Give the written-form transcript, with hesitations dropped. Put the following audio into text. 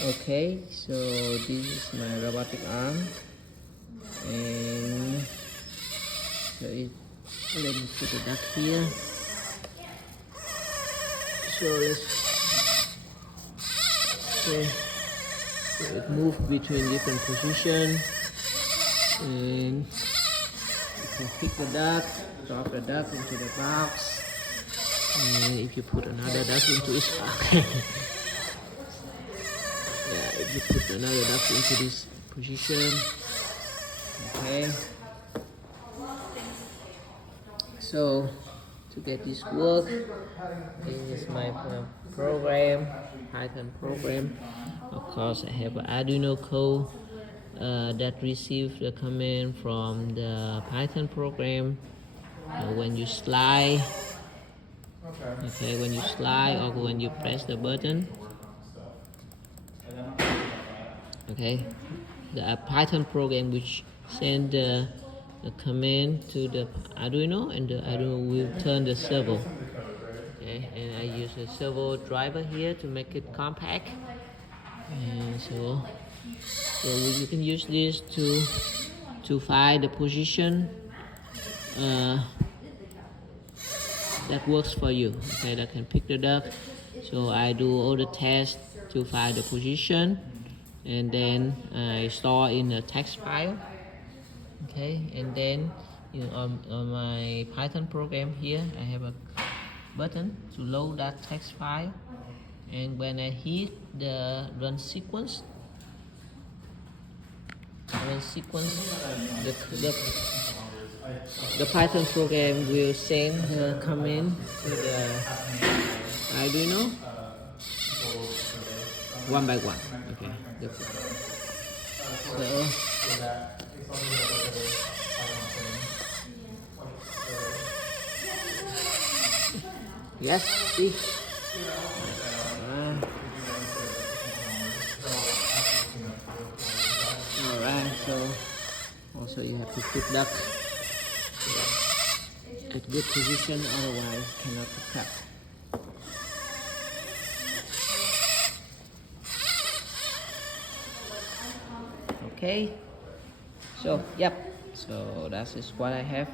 Okay, so this is my robotic arm, and so let me put the duck here. So okay, so it moves between different positions, and you can pick the duck, drop the duck into the box, and if you put another duck into its box. Yeah, if you put another duck into this position. Okay, so to get this work, this is my program, Python program. Of course, I have an Arduino code that receives the command from the Python program. When you slide, okay, when you slide or when you press the button, okay, the Python program which send the command to the Arduino, and the Arduino will turn the servo. Okay, and I use a servo driver here to make it compact, and so you can use this to find the position that works for you. Okay, that can pick the duck. So I do all the tests to find the position, and then I store in a text file. Okay, and then on my Python program here, I have a button to load that text file, and when I hit the run sequence, the, the, the Python program will send the command to the Arduino one by one. Okay, so yes, see. Alright, so also you have to put duck at good position, otherwise cannot be cut. Okay, so yep, so that is what I have